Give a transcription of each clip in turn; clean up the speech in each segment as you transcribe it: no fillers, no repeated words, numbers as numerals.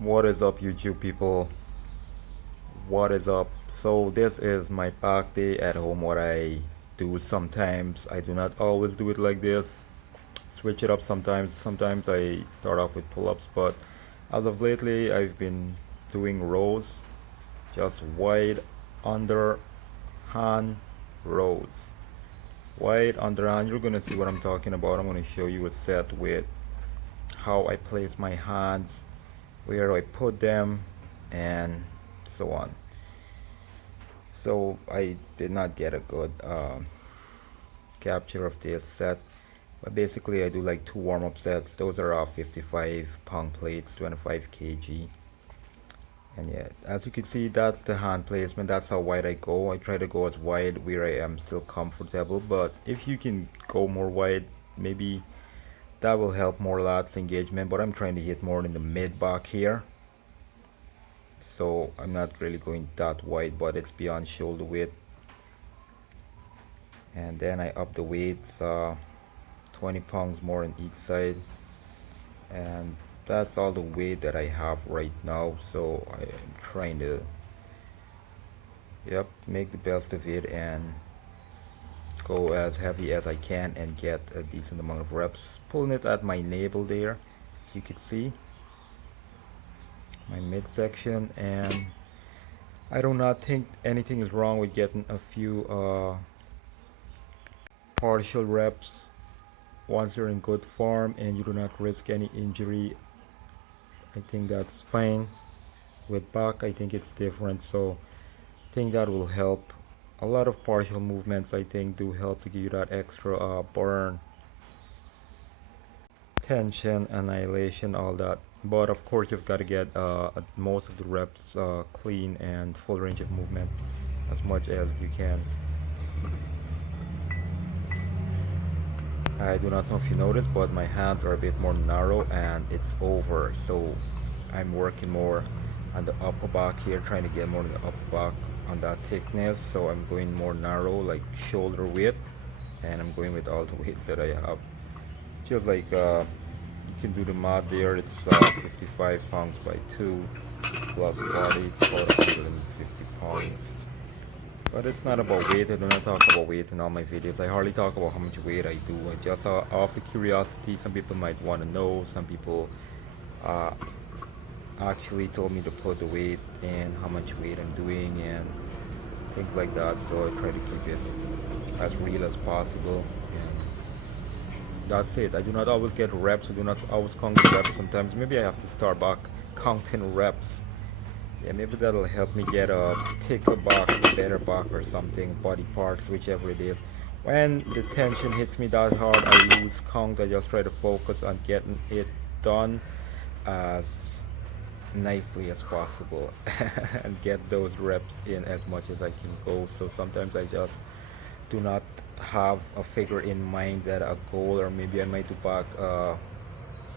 What is up, YouTube people? What is up? So this is my back day at home. What I do sometimes, I do not always do it like this. Switch it up sometimes. Sometimes I start off with pull-ups, but as of lately I've been doing rows, just wide underhand rows. Wide underhand, you're gonna see what I'm talking about. I'm gonna show you a set with how I place my hands, where I put them, and so on. So I did not get a good capture of this set, but basically I do like two warm-up sets. Those are 55 pound plates, 25 kg. And yeah, as you can see, that's the hand placement. That's how wide I go. I try to go as wide where I am still comfortable, but if you can go more wide, maybe that will help more lats engagement. But I'm trying to hit more in the mid back here, so I'm not really going that wide, but it's beyond shoulder width. And then I up the weights, 20 pounds more on each side, and that's all the weight that I have right now. So I'm trying to, yep, make the best of it and go as heavy as I can and get a decent amount of reps, pulling it at my navel there, as you can see, my midsection. And I do not think anything is wrong with getting a few partial reps once you're in good form and you do not risk any injury. I think that's fine. With back, I think it's different, so I think that will help. A lot of partial movements, I think, do help to give you that extra burn, tension, annihilation, all that. But of course, you've got to get most of the reps clean and full range of movement as much as you can. I do not know if you noticed, but my hands are a bit more narrow and it's over. So I'm working more on the upper back here, trying to get more in the upper back on that thickness. So I'm going more narrow, like shoulder width, and I'm going with all the weights that I have. Just like you can do the math there. It's 55 pounds by 2 plus body. It's about 150 pounds. But it's not about weight. I do not talk about weight in all my videos. I hardly talk about how much weight I do. I just out of curiosity. Some people might want to know. Some people uh, actually told me to put the weight and how much weight I'm doing and things like that. So I try to keep it as real as possible. And that's it. I do not always get reps. I do not always count the reps. Sometimes maybe I have to start back counting reps. Yeah, maybe that'll help me get a thicker back, a better back or something, body parts, whichever it is. When the tension hits me that hard, I lose count. I just try to focus on getting it done as nicely as possible and get those reps in as much as I can go. So sometimes I just do not have a figure in mind, that a goal, or maybe I might do back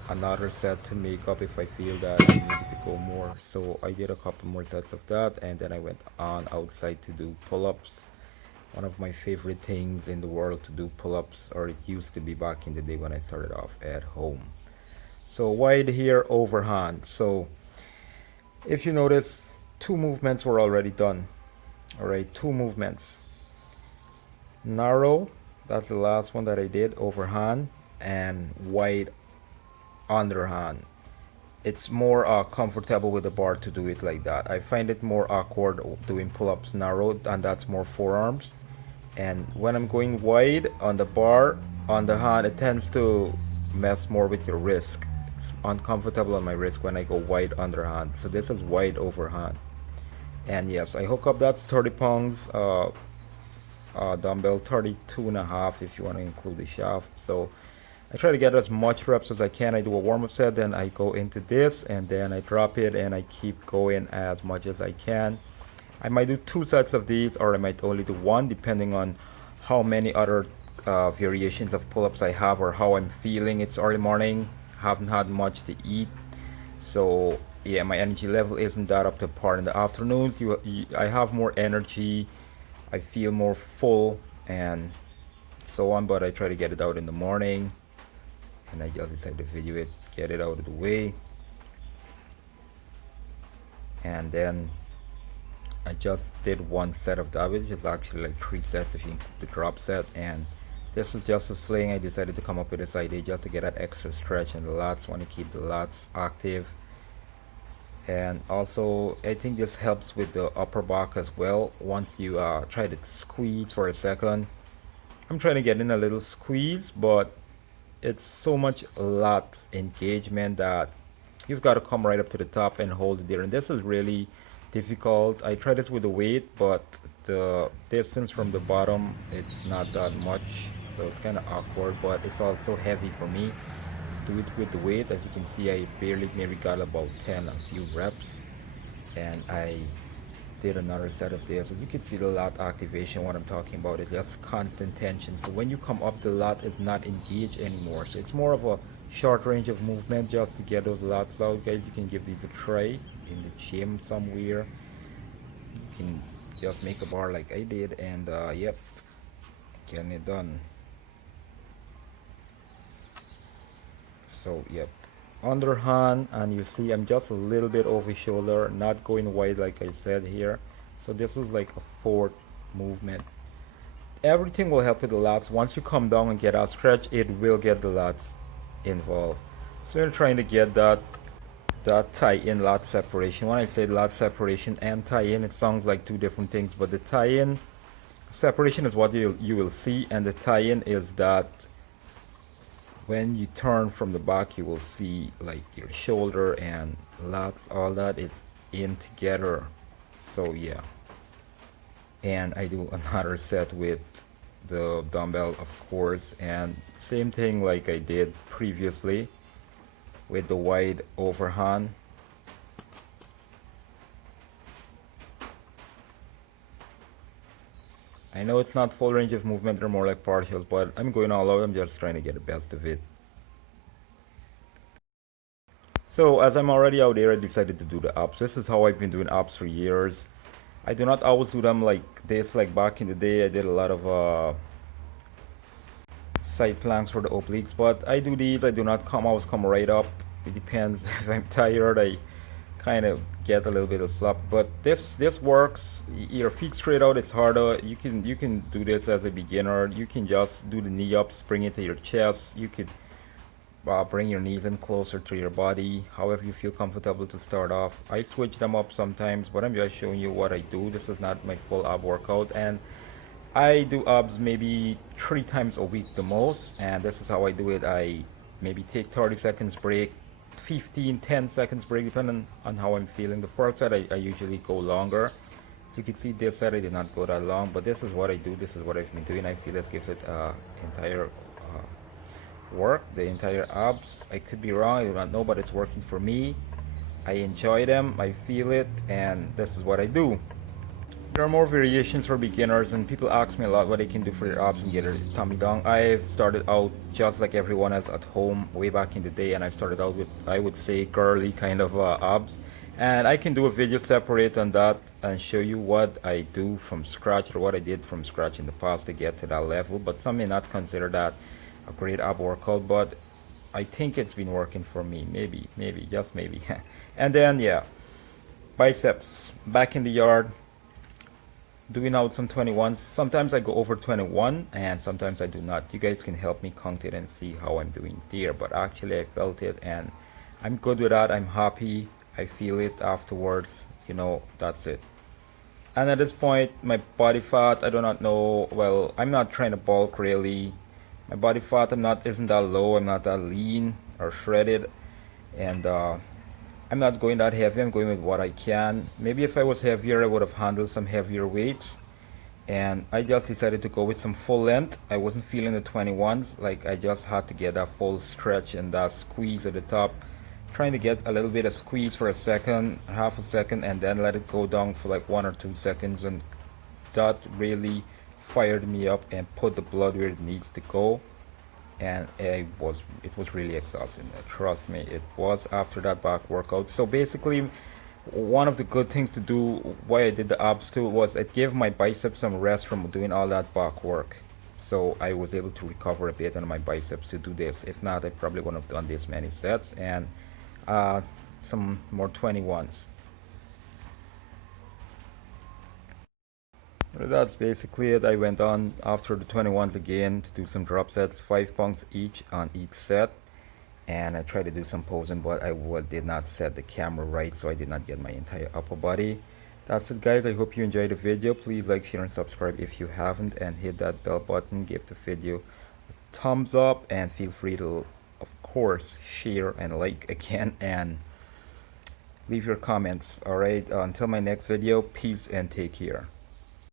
another set to make up if I feel that I needed to go more. So I did a couple more sets of that, and then I went on outside to do pull-ups. One of my favorite things in the world to do pull-ups, or it used to be back in the day when I started off at home. So wide here, overhand. So if you notice, two movements were already done. All right, two movements. Narrow, that's the last one that I did, overhand, and wide underhand. It's more comfortable with the bar to do it like that. I find it more awkward doing pull-ups narrow, and that's more forearms. And when I'm going wide on the bar, on the hand, it tends to mess more with your wrist. It's uncomfortable on my wrist when I go wide underhand. So this is wide overhand. And yes, I hook up, that's 30 pounds dumbbell, 32 and a half if you want to include the shaft. So I try to get as much reps as I can. I do a warm-up set, then I go into this, and then I drop it, and I keep going as much as I can. I might do two sets of these, or I might only do one, depending on how many other variations of pull-ups I have or how I'm feeling. It's early morning, haven't had much to eat, so yeah, my energy level isn't that up to par. In the afternoons, I have more energy, I feel more full, and so on. But I try to get it out in the morning, and I just decided to video it, get it out of the way. and then I just did one set of that, which is actually like 3 sets if you include the drop set. And this is just a sling. I decided to come up with this idea just to get that extra stretch in the lats. Want to keep the lats active, and also I think this helps with the upper back as well. Once you try to squeeze for a second, I'm trying to get in a little squeeze, but it's so much lat engagement that you've got to come right up to the top and hold it there, and this is really difficult. I tried this with the weight, but the distance from the bottom, it's not that much, so it's kind of awkward, but it's also heavy for me to do it with the weight. As you can see, I barely maybe got about 10 a few reps, and I did another set of this. As you can see, the lat activation, what I'm talking about, is just constant tension. So when you come up, the lat is not engaged anymore. So it's more of a short range of movement just to get those lats out. Guys, you can give these a try in the gym somewhere. You can just make a bar like I did, and yep, getting it done. So yep, underhand, and you see I'm just a little bit over shoulder, not going wide like I said here. So this is like a fourth movement. Everything will help with the lats. Once you come down and get a stretch, it will get the lats involved. So you're trying to get that tie-in lat separation. When I say lat separation and tie-in, it sounds like two different things, but the tie-in separation is what you will see, and the tie-in is that when you turn from the back, you will see like your shoulder and lats, all that is in together. So yeah, and I do another set with the dumbbell, of course, and same thing like I did previously with the wide overhand. I know it's not full range of movement, they're more like partials, but I'm going all out. I'm just trying to get the best of it. So as I'm already out there, I decided to do the abs. This is how I've been doing abs for years. I do not always do them like this. Like back in the day, I did a lot of side planks for the obliques, but I do these. I do not come always come right up. It depends. If I'm tired, I kind of get a little bit of slap, but this works. Your feet straight out, it's harder. You can do this as a beginner. You can just do the knee ups, bring it to your chest. You could bring your knees in closer to your body, however you feel comfortable to start off. I switch them up sometimes, but I'm just showing you what I do. This is not my full ab workout, and I do abs maybe 3 times a week the most, and this is how I do it. I maybe take 30 seconds break, 15, 10 seconds break, depending on how I'm feeling. The first set I usually go longer. So you can see this set I did not go that long, but this is what I do. This is what I've been doing. I feel this gives it entire work, the entire abs. I could be wrong, I do not know, but it's working for me. I enjoy them, I feel it, and this is what I do. There are more variations for beginners, and people ask me a lot what they can do for their abs and get their tummy down. I've started out just like everyone else at home way back in the day, and I started out with, I would say, girly kind of abs. And I can do a video separate on that and show you what I do from scratch, or what I did from scratch in the past to get to that level. But some may not consider that a great ab workout, but I think it's been working for me. Maybe, just maybe. And then yeah, biceps back in the yard, doing out some 21s. Sometimes I go over 21 and sometimes I do not. You guys can help me count it and see how I'm doing there, but actually I felt it and I'm good with that. I'm happy. I feel it afterwards. You know, that's it. And at this point, my body fat, I do not know. Well, I'm not trying to bulk really. My body fat, I'm not isn't that low. I'm not that lean or shredded, and I'm not going that heavy. I'm going with what I can. Maybe if I was heavier, I would have handled some heavier weights. And I just decided to go with some full length. I wasn't feeling the 21s. Like I just had to get that full stretch and that squeeze at the top. Trying to get a little bit of squeeze for a second, half a second, and then let it go down for like 1 or 2 seconds. And that really fired me up and put the blood where it needs to go. And it was really exhausting. Trust me, it was after that back workout. So basically, one of the good things to do, why I did the abs too, was it gave my biceps some rest from doing all that back work. So I was able to recover a bit on my biceps to do this. If not, I probably wouldn't have done this many sets, and some more 21s. That's basically it. I went on after the 21s again to do some drop sets, 5 pounds each on each set. And I tried to do some posing, but I did not set the camera right, so I did not get my entire upper body. That's it, guys. I hope you enjoyed the video. Please like, share, and subscribe if you haven't, and hit that bell button. Give the video a thumbs up, and feel free to, of course, share and like again, and leave your comments. Alright, until my next video, peace and take care.